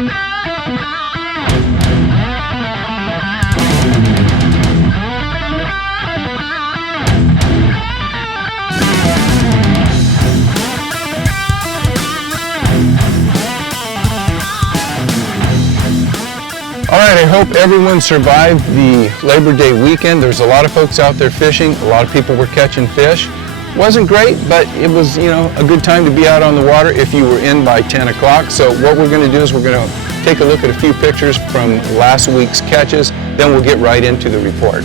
All right, I hope everyone survived the Labor Day weekend. There's a lot of folks out there fishing. A lot of people were catching fish. Wasn't great, but it was, a good time to be out on the water if you were in by 10 o'clock. So what we're going to do is we're going to take a look at a few pictures from last week's catches, then we'll get right into the report.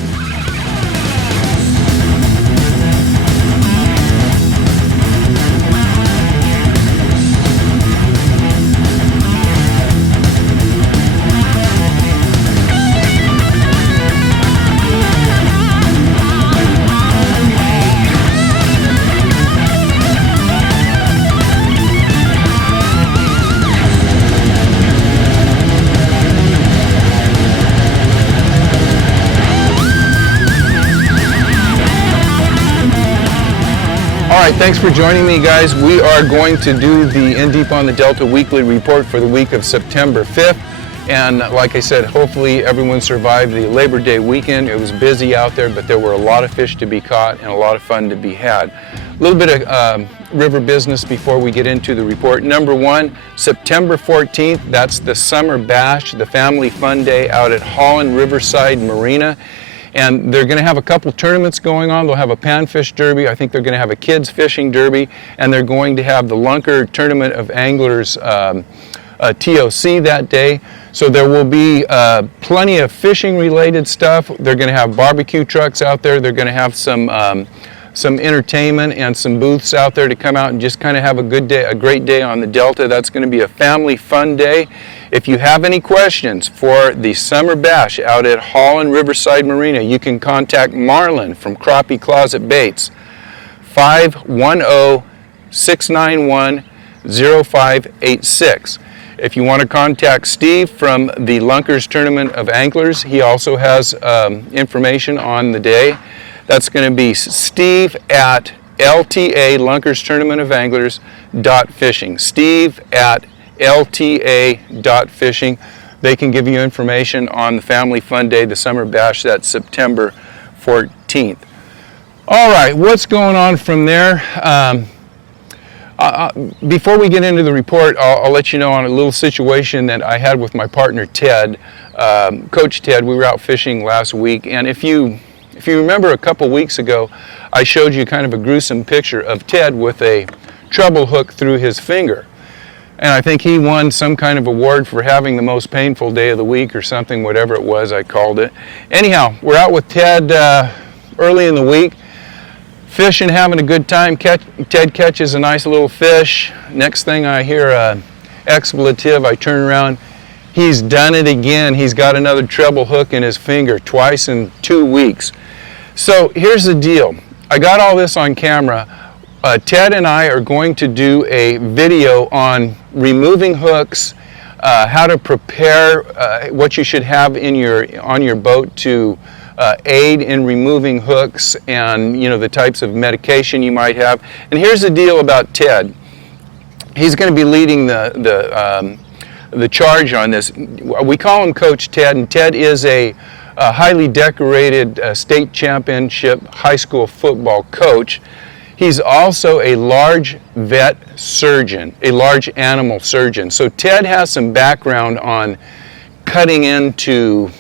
All right, thanks for joining me, guys. We are going to do the In Deep on the Delta weekly report for the week of September 5th. And like I said, hopefully everyone survived the Labor Day weekend. It was busy out there, but there were a lot of fish to be caught and a lot of fun to be had. A little bit of river business before we get into the report. Number one, September 14th, that's the Summer Bash, the family fun day out at Holland Riverside Marina. And they're going to have a couple tournaments going on. They'll have a panfish derby. I think they're going to have a kids fishing derby. And they're going to have the Lunker Tournament of Anglers TOC that day. So there will be plenty of fishing related stuff. They're going to have barbecue trucks out there. They're going to have some entertainment and some booths out there to come out and just kind of have a good day, a great day on the Delta. That's going to be a family fun day. If you have any questions for the Summer Bash out at Holland Riverside Marina, you can contact Marlon from Crappie Closet Baits, 510-691-0586. If you want to contact Steve from the Lunkers Tournament of Anglers, he also has information on the day. That's going to be Steve at LTA Lunkers Tournament of Anglers .fishing. Steve at LTA.fishing. They can give you information on the Family Fun Day, the Summer Bash, that's September 14th. All right, what's going on from there? Before we get into the report, I'll let you know on a little situation that I had with my partner Ted, Coach Ted. We were out fishing last week, and if you remember a couple weeks ago, I showed you kind of a gruesome picture of Ted with a treble hook through his finger. And I think he won some kind of award for having the most painful day of the week or something, whatever it was, I called it. Anyhow, we're out with Ted early in the week, fishing, having a good time. Ted catches a nice little fish. Next thing I hear an expletive, I turn around. He's done it again. He's got another treble hook in his finger, twice in 2 weeks. So here's the deal. I got all this on camera. Ted and I are going to do a video on removing hooks, how to prepare, what you should have on your boat to aid in removing hooks, and the types of medication you might have. And here's the deal about Ted. He's going to be leading the charge on this. We call him Coach Ted, and Ted is a highly decorated state championship high school football coach. He's also a large vet surgeon, a large animal surgeon. So Ted has some background on cutting into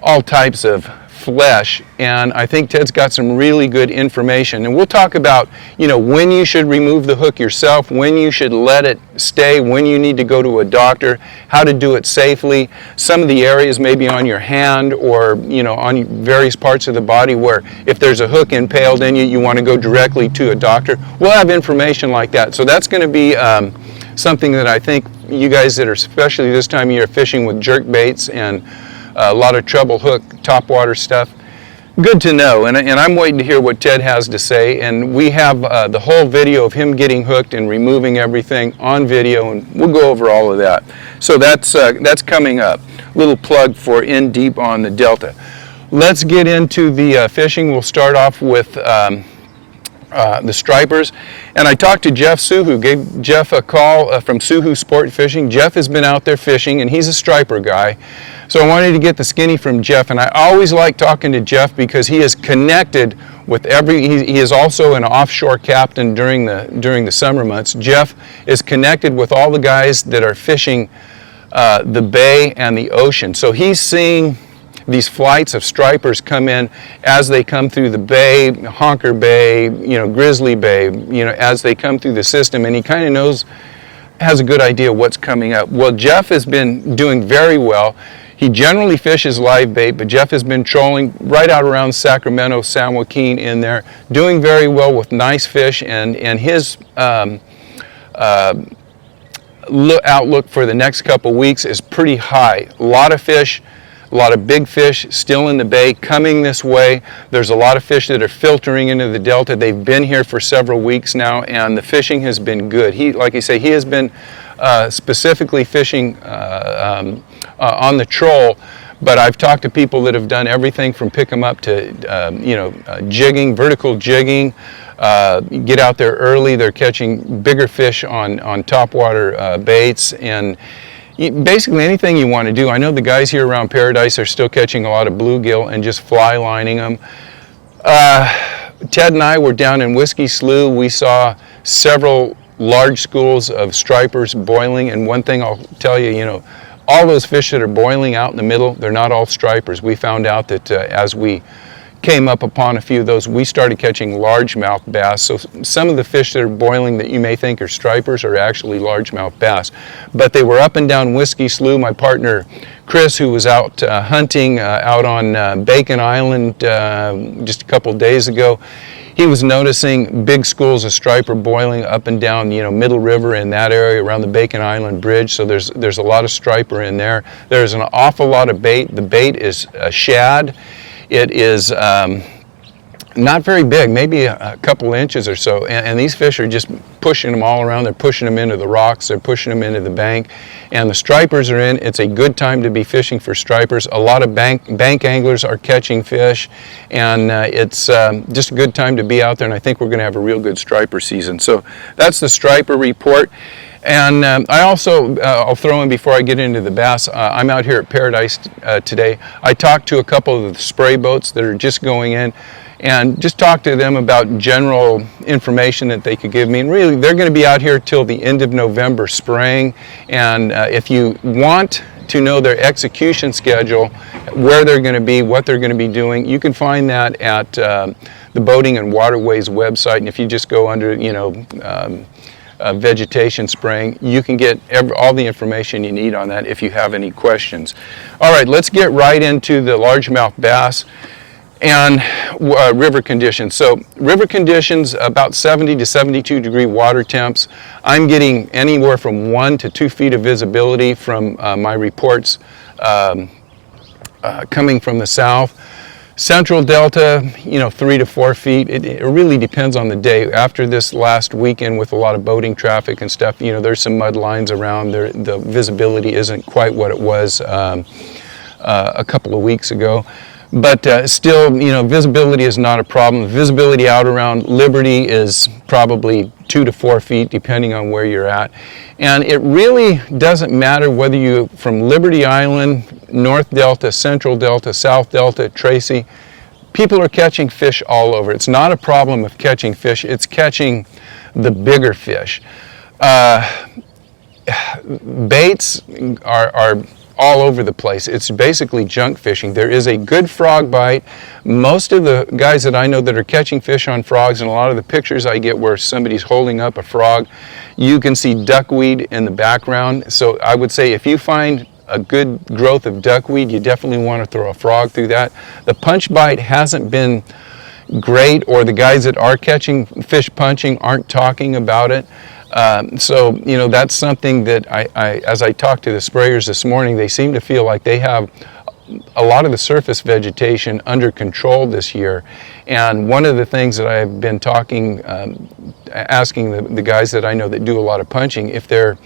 all types of flesh, and I think Ted's got some really good information. And we'll talk about, when you should remove the hook yourself, when you should let it stay, when you need to go to a doctor, how to do it safely, some of the areas maybe on your hand or, on various parts of the body where if there's a hook impaled in you, you want to go directly to a doctor. We'll have information like that. So that's going to be something that I think you guys that are, especially this time of year, fishing with jerk baits and a lot of treble hook, topwater stuff. Good to know, and I'm waiting to hear what Ted has to say, and we have the whole video of him getting hooked and removing everything on video, and we'll go over all of that. So that's coming up. Little plug for In Deep on the Delta. Let's get into the fishing. We'll start off with the stripers. And I talked to Jeff Suhu, gave Jeff a call from Suhu Sport Fishing. Jeff has been out there fishing, and he's a striper guy. So I wanted to get the skinny from Jeff, and I always like talking to Jeff because he is connected with he is also an offshore captain during the summer months. Jeff is connected with all the guys that are fishing the bay and the ocean. So he's seeing these flights of stripers come in as they come through the bay, Honker Bay, Grizzly Bay, as they come through the system, and he kind of has a good idea what's coming up. Well, Jeff has been doing very well. He generally fishes live bait, but Jeff has been trolling right out around Sacramento, San Joaquin in there, doing very well with nice fish, and his outlook for the next couple weeks is pretty high. A lot of fish, a lot of big fish still in the bay coming this way. There's a lot of fish that are filtering into the delta. They've been here for several weeks now, and the fishing has been good. Like I say, he has been specifically fishing on the troll, but I've talked to people that have done everything from pick them up to jigging, vertical jigging. Get out there early. They're catching bigger fish on topwater baits, and basically anything you want to do. I know the guys here around Paradise are still catching a lot of bluegill and just fly lining them. Ted and I were down in Whiskey Slough. We saw several large schools of stripers boiling, and one thing I'll tell you, all those fish that are boiling out in the middle, they're not all stripers. We found out that as we came up upon a few of those, we started catching largemouth bass. So some of the fish that are boiling that you may think are stripers are actually largemouth bass. But they were up and down Whiskey Slough. My partner Chris, who was out hunting out on Bacon Island just a couple days ago, he was noticing big schools of striper boiling up and down, Middle River in that area around the Bacon Island Bridge. So there's a lot of striper in there. There's an awful lot of bait. The bait is shad. It is not very big, maybe a couple inches or so, and these fish are just pushing them all around. They're pushing them into the rocks, they're pushing them into the bank, and the stripers are in. It's a good time to be fishing for stripers. A lot of bank anglers are catching fish, and it's just a good time to be out there, and I think we're going to have a real good striper season. So that's the striper report. And I also, I'll throw in before I get into the bass, I'm out here at Paradise today. I talked to a couple of the spray boats that are just going in, and just talked to them about general information that they could give me. And really, they're going to be out here till the end of November spraying. And if you want to know their execution schedule, where they're going to be, what they're going to be doing, you can find that at the Boating and Waterways website. And if you just go under, vegetation spraying, you can get all the information you need on that if you have any questions. All right, let's get right into the largemouth bass and river conditions. So river conditions, about 70 to 72 degree water temps. I'm getting anywhere from 1 to 2 feet of visibility from my reports coming from the south. Central Delta, 3 to 4 feet. It really depends on the day. After this last weekend with a lot of boating traffic and stuff, there's some mud lines around there. The visibility isn't quite what it was a couple of weeks ago. But still, visibility is not a problem. Visibility out around Liberty is probably 2 to 4 feet, depending on where you're at. And it really doesn't matter whether you're from Liberty Island, North Delta, Central Delta, South Delta, Tracy. People are catching fish all over. It's not a problem of catching fish. It's catching the bigger fish. Baits are all over the place. It's basically junk fishing. There is a good frog bite. Most of the guys that I know that are catching fish on frogs, and a lot of the pictures I get where somebody's holding up a frog, you can see duckweed in the background. So I would say if you find a good growth of duckweed, you definitely want to throw a frog through that. The punch bite hasn't been great, or the guys that are catching fish punching aren't talking about it. So that's something that as I talked to the sprayers this morning, they seem to feel like they have a lot of the surface vegetation under control this year. And one of the things that I've been asking the guys that I know that do a lot of punching, if they're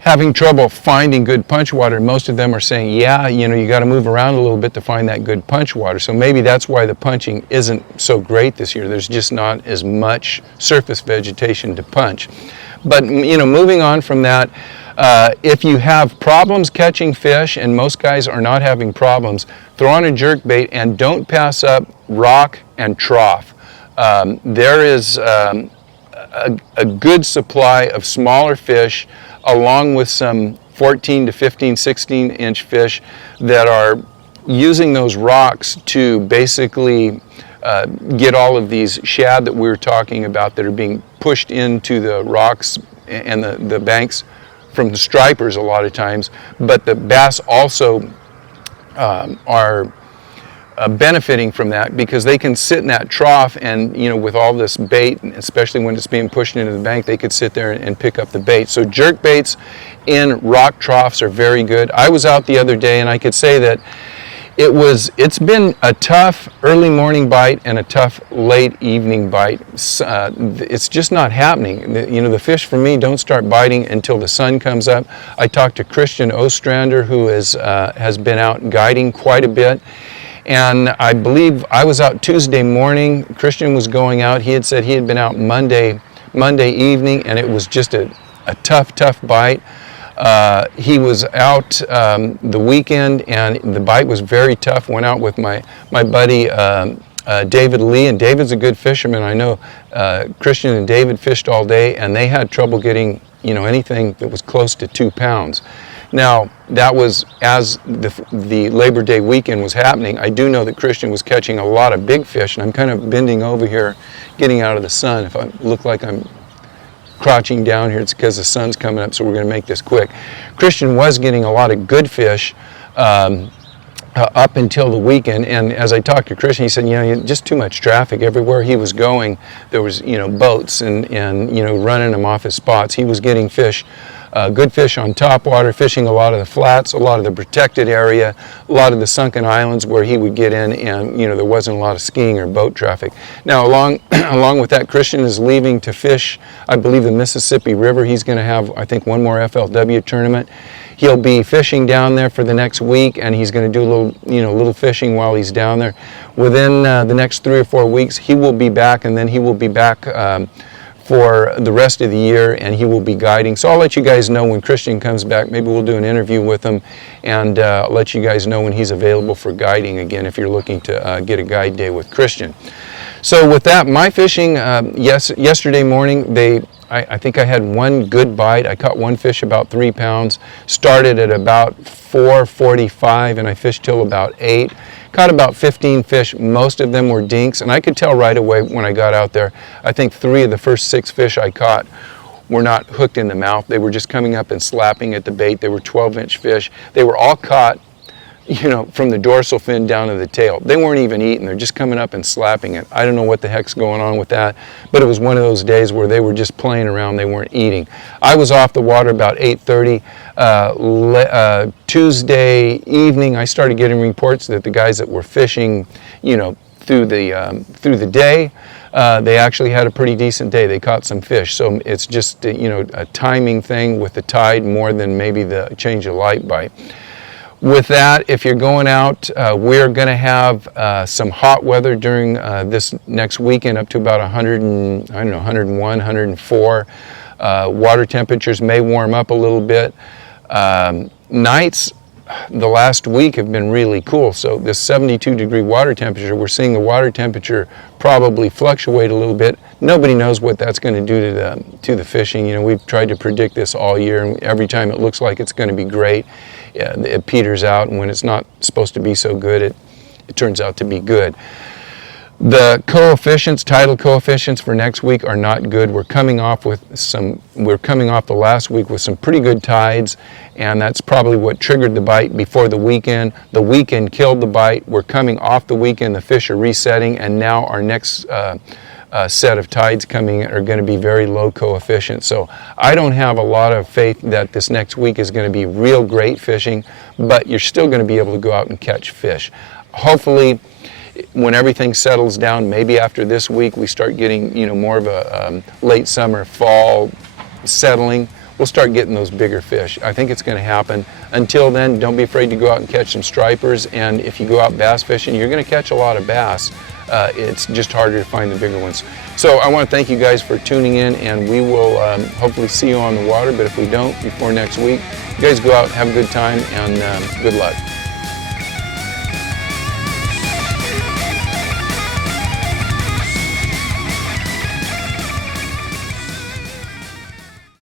having trouble finding good punch water. Most of them are saying, yeah, you got to move around a little bit to find that good punch water. So maybe that's why the punching isn't so great this year. There's just not as much surface vegetation to punch. But moving on from that, if you have problems catching fish, and most guys are not having problems, throw on a jerkbait and don't pass up rock and trough. There is a good supply of smaller fish, along with some 14 to 15, 16-inch fish that are using those rocks to basically get all of these shad that we were talking about that are being pushed into the rocks and the banks from the stripers a lot of times. But the bass also are benefiting from that, because they can sit in that trough and, with all this bait, especially when it's being pushed into the bank, they could sit there and pick up the bait. So jerk baits in rock troughs are very good. I was out the other day, and I could say that it's been a tough early morning bite and a tough late evening bite. It's just not happening. The fish for me don't start biting until the sun comes up. I talked to Christian Ostrander, who has been out guiding quite a bit. And I believe I was out Tuesday morning. Christian was going out. He had said he had been out Monday evening, and it was just a tough bite. He was out the weekend, and the bite was very tough. Went out with my buddy David Lee, and David's a good fisherman. I know Christian and David fished all day, and they had trouble getting anything that was close to 2 pounds. Now, that was as the Labor Day weekend was happening. I do know that Christian was catching a lot of big fish, and I'm kind of bending over here, getting out of the sun. If I look like I'm crouching down here, it's because the sun's coming up, so we're going to make this quick. Christian was getting a lot of good fish up until the weekend, and as I talked to Christian, he said, just too much traffic. Everywhere he was going, there was, boats and running him off his spots. He was getting fish, good fish on topwater, fishing a lot of the flats, a lot of the protected area, a lot of the sunken islands where he would get in, and there wasn't a lot of skiing or boat traffic. Now, along with that, Christian is leaving to fish, I believe, the Mississippi River. He's going to have, I think, one more FLW tournament. He'll be fishing down there for the next week, and he's going to do a little fishing while he's down there. Within the next 3 or 4 weeks, he will be back, and then he will be back for the rest of the year, and he will be guiding. So I'll let you guys know when Christian comes back. Maybe we'll do an interview with him, and I'll let you guys know when he's available for guiding again, if you're looking to get a guide day with Christian. So with that, my fishing, yesterday morning, I think I had one good bite. I caught one fish about 3 pounds, started at about 4:45, and I fished till about 8. Caught about 15 fish. Most of them were dinks, and I could tell right away when I got out there. I think 3 of the first 6 fish I caught were not hooked in the mouth. They were just coming up and slapping at the bait. They were 12-inch fish. They were all caught, from the dorsal fin down to the tail. They weren't even eating. They're just coming up and slapping it. I don't know what the heck's going on with that, but it was one of those days where they were just playing around. They weren't eating. I was off the water about 8:30. Tuesday evening, I started getting reports that the guys that were fishing, through the day, they actually had a pretty decent day. They caught some fish. So it's just, a timing thing with the tide more than maybe the change of light bite. With that, if you're going out, we're going to have some hot weather during this next weekend, up to about 101, 104. Water temperatures may warm up a little bit. Nights the last week have been really cool. So this 72-degree water temperature, we're seeing the water temperature probably fluctuate a little bit. Nobody knows what that's going to do to the fishing. We've tried to predict this all year, and every time it looks like it's going to be great, it peters out, and when it's not supposed to be so good, it turns out to be good. The tidal coefficients for next week are not good. We're coming off the last week with some pretty good tides, and that's probably what triggered the bite before the weekend. The weekend killed the bite. We're coming off the weekend, the fish are resetting, and now our next set of tides coming are going to be very low coefficient. So I don't have a lot of faith that this next week is going to be real great fishing, but you're still going to be able to go out and catch fish. Hopefully, when everything settles down, maybe after this week we start getting more of a late summer, fall settling. we'll start getting those bigger fish. I think it's going to happen. Until then, don't be afraid to go out and catch some stripers, and if you go out bass fishing, you're going to catch a lot of bass. It's just harder to find the bigger ones. So I want to thank you guys for tuning in, and we will hopefully see you on the water, but if we don't before next week, you guys go out, have a good time, and good luck.